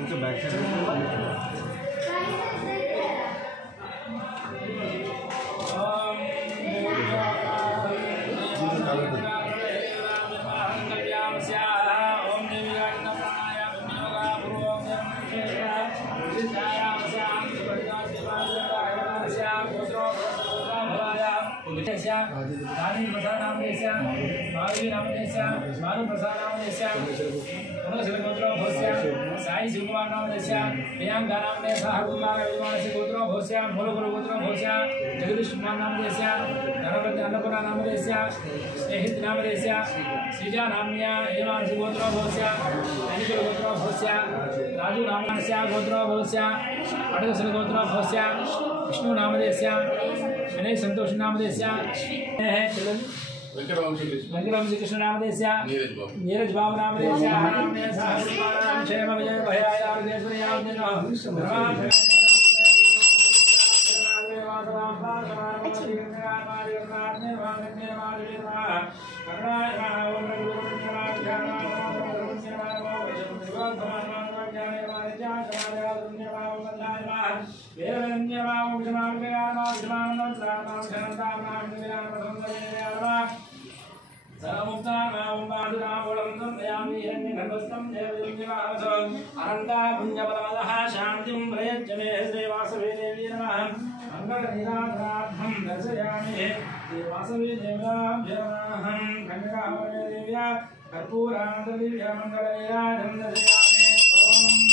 కొంచెం back side रानी प्रसाद नाम देस्या माधवी नाम देस्या माधव प्रसाद नाम देस्या पुनः गोत्रो भोस्या साई शिवकुमार नाम देस्या प्रियंका नाम देस्या कुमार विमान से गोत्रो भोस्या मूलगुरु गोत्रो भोस्या जगदीश कुमार नाम देस्या धनपति अन्नपूर्णा नाम देस्या स्नेहित नाम देस्या श्रीजा नाम्या विमान से गोत्रो भोस्या अनिकुल गोत्रो भोस्या राजू नाम देस्या गोत्रो भोस्या अडगसल गोत्रो भोस्या विष्णु नाम देस्या विनय संतोष नाम देस्या है वेंकटवंशी कृष्ण नाम देस्या नीरज बाबू नाम देस्या नाम देस्या नाम क्षेम विजय भयाय आरोग्यश्वरी आरोग्य शांति श्रीवासवे देवी नमः मंगलनीराधनार्थं दर्शयामि श्रीवासवे देव्याभ्यहं कन्यकावरे देव्या कर्पूरानन्ददिव्य मंगलनीराधं दर्शयामि ओम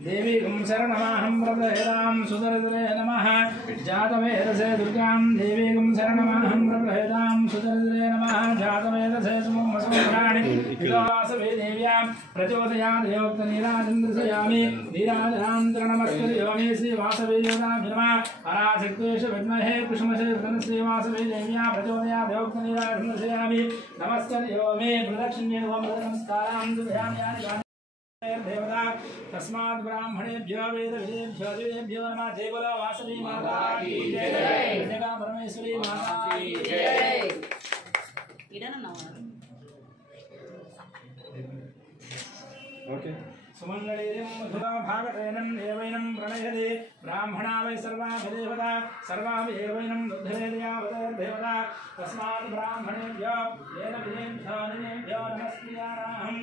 देवी शरणमाहं प्रभहेदां सुदरदरे नमः जातवेदसे दुर्गां देवी शरणमाहं प्रभहेदां सुदरदरे नमः जातवेदसे सुमसुराणि विलासवे देव्यां प्रचोदयात् योक्तनीराजन्द्रसयामि नीराजनान्तरणमस्करियोमि श्रीवासवे देवतां नमः पराशक्तेश विद्महे कुसुमसे श्रीवासवे देव्यां प्रचोदयात् योक्तनीराजन्द्रसयामि नमस्करियोमि प्रदक्षिण्ये नमस्कारां ददामि देवता तस्मात् ब्राह्मणेभ्यो वेदविदेभ्यो देवेभ्यो नमः जय बोलो वासवी माता की जय कन्यका परमेश्वरी माता की जय ओके सुमंगलीं मधुरा भागतेनं एवैनं प्रणयते ब्राह्मणा वै सर्वा देवता सर्वा एवैनं दुद्धेर्यावतर्देवता तस्मात् ब्राह्मणेभ्यो वेदविदेभ्यो देवेभ्यो नमस्कृत्यानाहं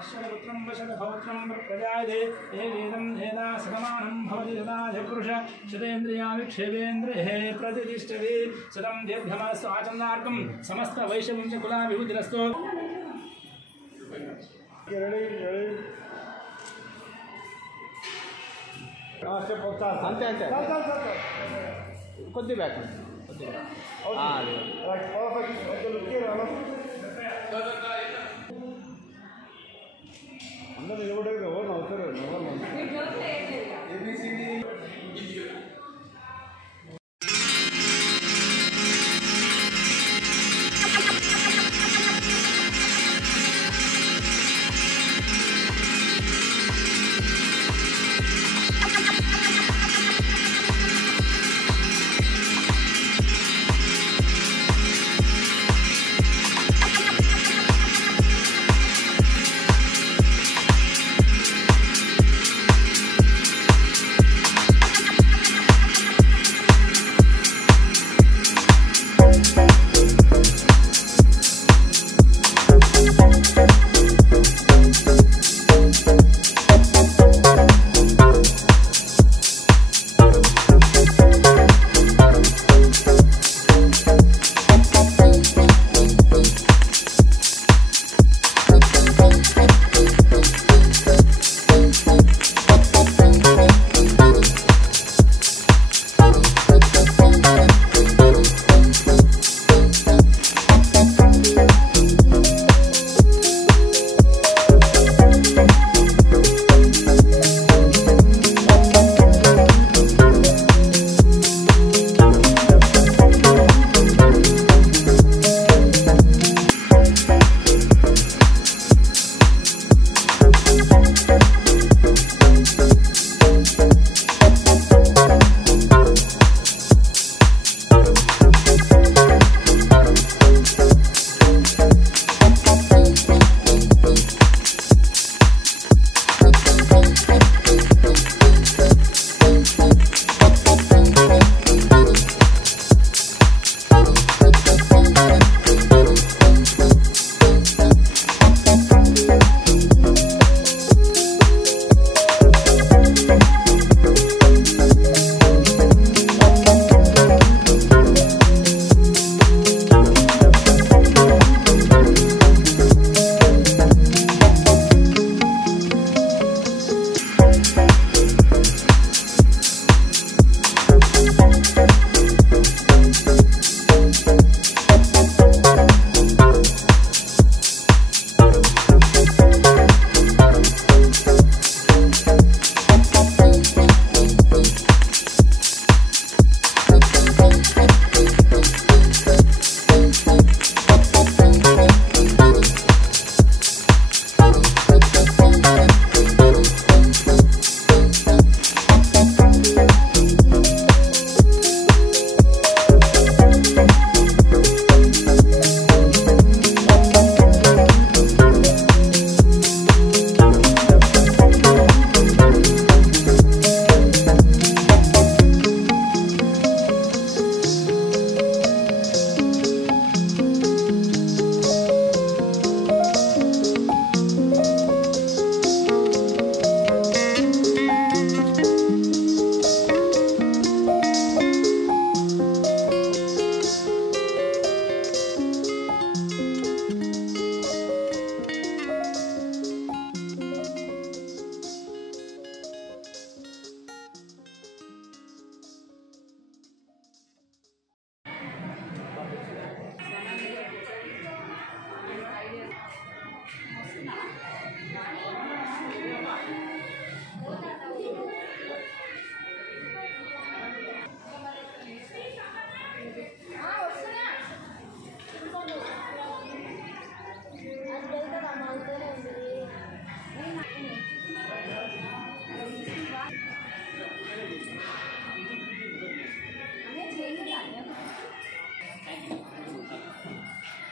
अश्वपुत्रं वशदभौत्रं प्रजायते ये वेदं वेदा सगमानं भवति यदा पुरुष शतेन्द्रियाविक्षेपेन्द्रिये प्रतिष्ठते सदं दीर्घमस्तु आचन्दार्कं समस्त वैश्यवंशकुलाभिवृद्धिरस्तु అంతే అంతే కొద్ది బ్యాక్ అందరూ నిలబడే ఎవరు నవ్వుతారు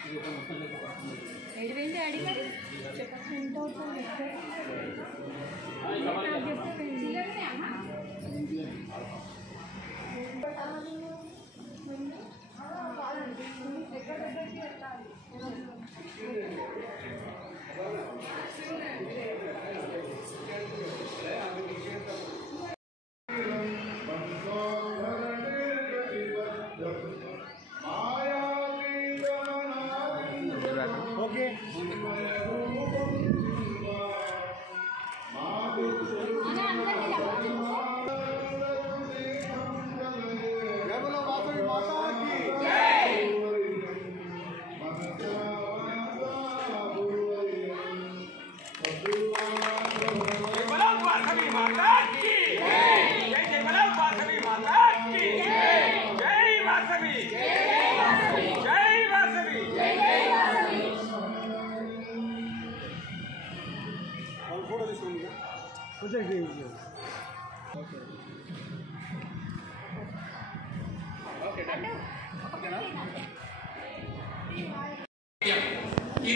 ఈ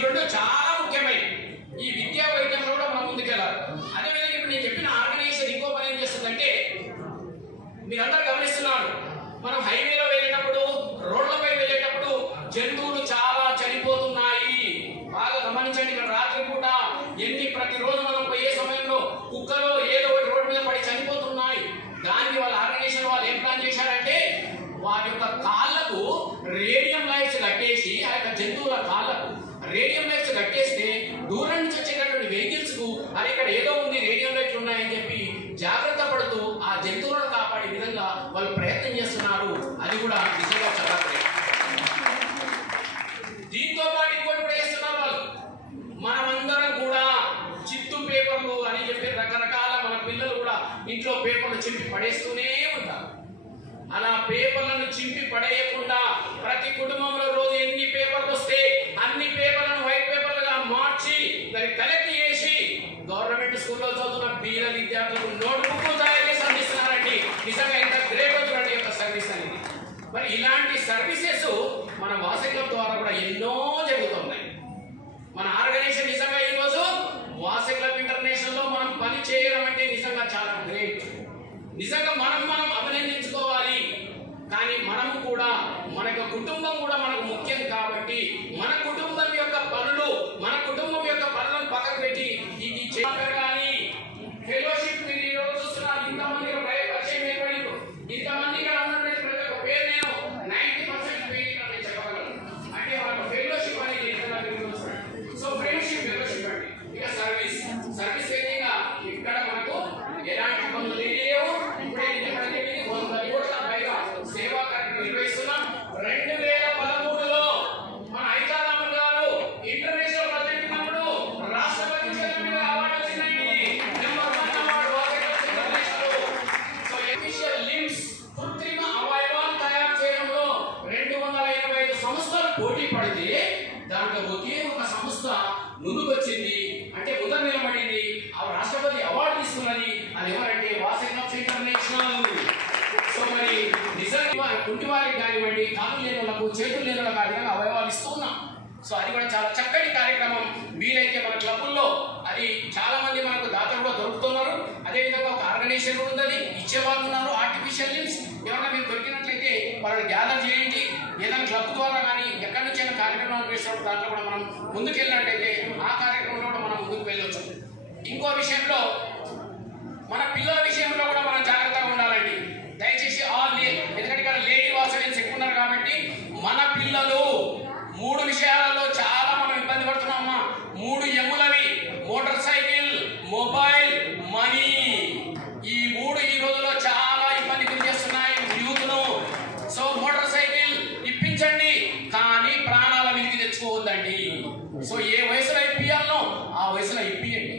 రెండు చాలా ముఖ్యమైన ఈ విద్యా వైద్యంలో కూడా మనం ముందుకెళ్ళాలి. అదేవిధంగా ఇప్పుడు నేను చెప్పిన ఆర్గనైజేషన్ ఇంకో పని ఏం చేస్తుందంటే మీరందరూ గమనిస్తున్నారు, మనం హైవేలో వెళ్ళేటప్పుడు రోడ్లపై వెళ్ళేటప్పుడు జంతువులు చాలా చనిపోతున్నాయి. బాగా గమనించండి. ఇక్కడ రాత్రిపూట ప్రతిరోజు మనం పోయే సమయంలో కుక్కలో ఏదో ఒకటి రోడ్డు మీద పడి చనిపోతున్నాయి. దానికి వాళ్ళ ఆర్గనైజేషన్ వాళ్ళు ఏం ప్లాన్ చేశారంటే వాటి యొక్క కాళ్ళకు రేడియం లైట్స్ కట్టేసి, ఆ యొక్క జంతువుల కాళ్ళకు రేడియం లైట్స్ కట్టేస్తే దూరం నుంచి వచ్చేటటువంటి వెహికల్స్ కు అది ఇక్కడ ఏదో ఉంది రేడియం లైట్లు ఉన్నాయని చెప్పి జాగ్రత్త పడుతూ ఆ జంతువులను కాపాడే విధంగా వాళ్ళు ప్రయత్నం చేస్తున్నారు. అది కూడా నిజంగా చాలా దీంతో పాటు ఇంకోటి కూడా చేస్తున్నారు వాళ్ళు. మనమందరం కూడా చిత్తు పేపర్లు అని చెప్పి రకరకాల మన పిల్లలు కూడా ఇంట్లో పేపర్లు చింపి పడేస్తూనే ఉంటారు. అలా పేపర్లను చింపి పడేయకుండా ప్రతి కుటుంబంలో రోజు ఎన్ని పేపర్లు వస్తే అన్ని పేపర్లను వైట్ పేపర్లుగా మార్చి దాన్ని కలెక్ట్ చేసి గవర్నమెంట్ స్కూల్లో చదువుతున్న బీద విద్యార్థులకు నోట్బుక్ తయారు చేసి అందిస్తున్నారండి. నిజంగా ఎంత గ్రేట్ అవుతున్నట్టు యొక్క సర్వీస్ అనేది. మరి ఇలాంటి సర్వీసెస్ మన వాసవి క్లబ్ ద్వారా కూడా ఎన్నో జరుగుతున్నాయి. మన ఆర్గనైజేషన్ నిజంగా ఈరోజు వాసవి క్లబ్ ఇంటర్నేషనల్ లో మనం పని చేయడం అంటే నిజంగా చాలా గ్రేట్. నిజంగా మనం అభినందించుకోవాలి. కానీ మనము కూడా మన కుటుంబం కూడా మనకు ముఖ్యం కాబట్టి మన కుటుంబం యొక్క పనులు పక్కకు పెట్టి ఇది చేయాలి. ఫెలోషిప్ మీరు ఈరోజు చూస్తున్నారు, ఇంతమంది పరిచయం ఏర్పడింది. ఇంతమంది ఇక్కడ ఉన్నటువంటి ప్రతి ఒక్క పేరు నేను 90% పేరు చెప్పగలను. అంటే వాళ్ళ ఫెలోషిప్ అనేది సో ఫ్రెండ్షిప్ ఫెలోషిప్ అంటే ఇక సర్వీస్ ఏదైనా ఇక్కడ మనకు ఎలాంటి పనులు లేవు. ఇప్పుడే 100 కోట్ల పైగా సేవా కార్యక్రమం నిర్వహిస్తున్నాం. 2013లో మన ఐతారాములు గారు ఇంటర్నేషనల్ ప్రాజెక్ట్ ఉన్నప్పుడు రాష్ట్రపతి చేతుల మీద అవార్డు వచ్చిందండి. Number 1 award Vasavi international. So artificial limbs కృత్రిమ అవయవాలు తయారు చేయడంలో 285 సంస్థలు పోటీ పడితే దాంట్లో ఒకే ఒక సంస్థ ముందుకొచ్చింది. అంటే ముందర నిలబడింది, ఆ రాష్ట్రపతి అవార్డు తీసుకున్నది. అది ఎవరంటే వాసవి క్లబ్ ఇంటర్నేషనల్. సో మరి నిజంగా కుంటి వారికి కానివ్వండి, కాళ్ళు లేని వాళ్ళకు, చేతులు లేని వాళ్ళకి ఆ విధంగా అవయవాలు ఇస్తున్నాం. సో అది కూడా చాలా చక్కటి కార్యక్రమం. వీలైతే మన క్లబ్బుల్లో అది చాలా మంది మనకు దాతలు కూడా దొరుకుతున్నారు. అదేవిధంగా ఒక ఆర్గనైజేషన్ కూడా ఉంది, ఇచ్చే వాళ్ళు ఉన్నారు. ఆర్టిఫిషియల్ లిమ్స్ ఎవరైనా మీకు దొరికినట్లయితే వాళ్ళని గ్యాదర్ చేయండి. ఏదైనా క్లబ్ ద్వారా కానీ ఎక్కడి నుంచి అయినా కార్యక్రమాలు చేసినప్పుడు దాంట్లో కూడా మనం ముందుకెళ్ళినట్టయితే ఆ కార్యక్రమంలో కూడా మనం ముందుకు వెళ్ళొచ్చు. ఇంకో విషయంలో మన పిల్లల విషయంలో కూడా మనం జాగ్రత్తగా ఉండాలండి. దయచేసి ఎందుకంటే ఇక్కడ లేడీ వాసవిన్స్ ఎక్కువ ఉన్నారు కాబట్టి మన పిల్లలు 3 విషయాలలో చాలా మనం ఇబ్బంది పడుతున్నామా. 3 ఎములవి: మోటార్ సైకిల్, మొబైల్, మనీ. ఈ 3 ఈ రోజులో చాలా ఇబ్బంది గురి చేస్తున్నాయి యూత్ ను. సో మోటార్ సైకిల్ ఇప్పించండి, కానీ ప్రాణాల మీదకి తెచ్చుకోవద్దండి. సో ఏ వయసులో ఇప్పియాలనో ఆ వయసులో ఇప్పియండి.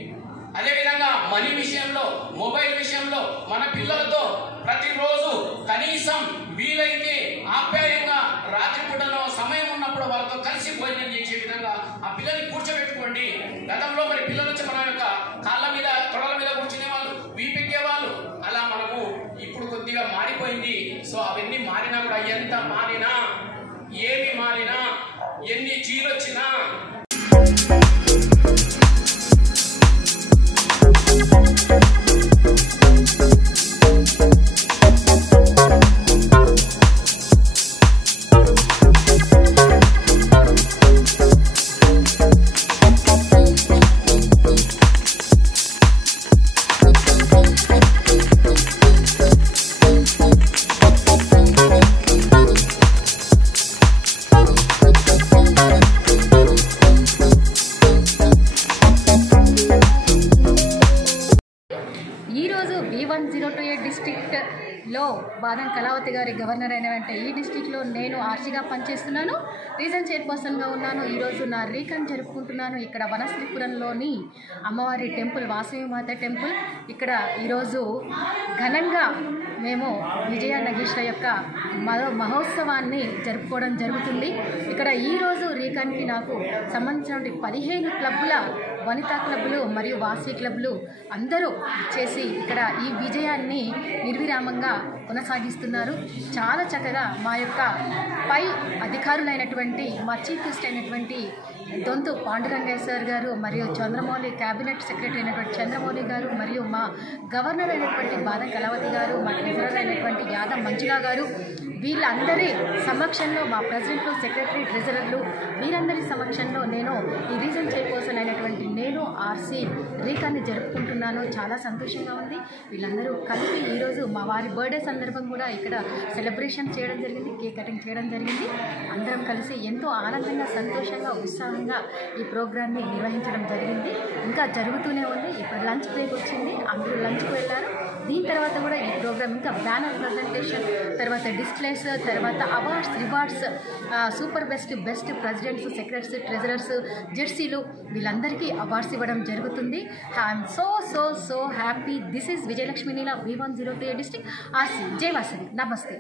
అదేవిధంగా మనీ విషయంలో, మొబైల్ విషయంలో మన పిల్లలతో ప్రతిరోజు కనీసం వీలైతే ఆప్యాయంగా రాత్రిపూటలో సమయం ఉన్నప్పుడు వాళ్ళతో కలిసి భోజనం చేసే విధంగా ఆ పిల్లల్ని కూర్చోబెట్టుకోండి. గతంలో మరి పిల్లలు వచ్చి మన యొక్క కాళ్ళ మీద, తొడల మీద కూర్చునే వాళ్ళు, వీపెక్కేవాళ్ళు. అలా మనము ఇప్పుడు కొద్దిగా మారిపోయింది. సో అవన్నీ మారినా కూడా, ఎంత మారినా, ఏమి మారినా ఎన్ని జీలు వచ్చినా B102A డిస్ట్రిక్ట్లో బాదం కళావతి గారి గవర్నర్ అయిన వెంట ఈ డిస్ట్రిక్ట్లో నేను ఆర్సీగా పనిచేస్తున్నాను, రీజన్ చైర్పర్సన్గా ఉన్నాను. ఈరోజు నా రీకన్ జరుపుకుంటున్నాను ఇక్కడ వనశ్రీపురంలోని అమ్మవారి టెంపుల్, వాసవి మాత టెంపుల్. ఇక్కడ ఈరోజు ఘనంగా మేము విజయ నగేష్ల యొక్క మహోత్సవాన్ని జరుపుకోవడం జరుగుతుంది. ఇక్కడ ఈరోజు రీకన్కి నాకు సంబంధించిన 15 క్లబ్ల, వనితా క్లబ్లు మరియు వాసవి క్లబ్లు అందరూ చేసి ఇక్కడ ఈ విజయాన్ని నిర్విరామంగా కొనసాగిస్తున్నారు. చాలా చక్కగా మా యొక్క పై అధికారులైనటువంటి మా చీఫ్ గెస్ట్ అయినటువంటి దొంతు పాండురంగయ్య సార్ గారు మరియు చంద్రమౌళి క్యాబినెట్ సెక్రటరీ అయినటువంటి చంద్రమౌళి గారు మరియు మా గవర్నర్ అయినటువంటి బాదం కళావతి గారు, మా ట్రెజరర్ అయినటువంటి యాదవ్ మంజులా గారు, వీళ్ళందరి సమక్షంలో మా ప్రెసిడెంట్లు, సెక్రటరీ, ట్రెజరర్లు వీరందరి సమక్షంలో నేను ఈ రీజన్ చైర్పర్సన్ అయినటువంటి నేను ఆర్సీ రీకాన్ని జరుపుకుంటున్నాను. చాలా సంతోషంగా ఉంది. వీళ్ళందరూ కలిపి ఈరోజు మా వారి బర్త్డే సందర్భం కూడా ఇక్కడ సెలబ్రేషన్ చేయడం జరిగింది, కేక్ కటింగ్ చేయడం జరిగింది. అందరం కలిసి ఎంతో ఆనందంగా, సంతోషంగా, ఉత్సాహంగా ఈ ప్రోగ్రామ్ని నిర్వహించడం జరిగింది. ఇంకా జరుగుతూనే ఉంది. ఇప్పుడు లంచ్ బ్రేక్ వచ్చింది, అందరూ లంచ్కి వెళ్ళారు. దీని తర్వాత కూడా ఈ ప్రోగ్రామ్ ఇంకా బ్యానర్ ప్రజెంటేషన్, తర్వాత డిస్ప్లేస్, తర్వాత awards, rewards, super best presidents, secretaries, treasurers, జెర్సీలు వీళ్ళందరికీ అవార్డ్స్ ఇవ్వడం జరుగుతుంది. I am so happy. This is Vijayalakshmi Neela, B102A district, RC. జై వాసవి. నమస్తే.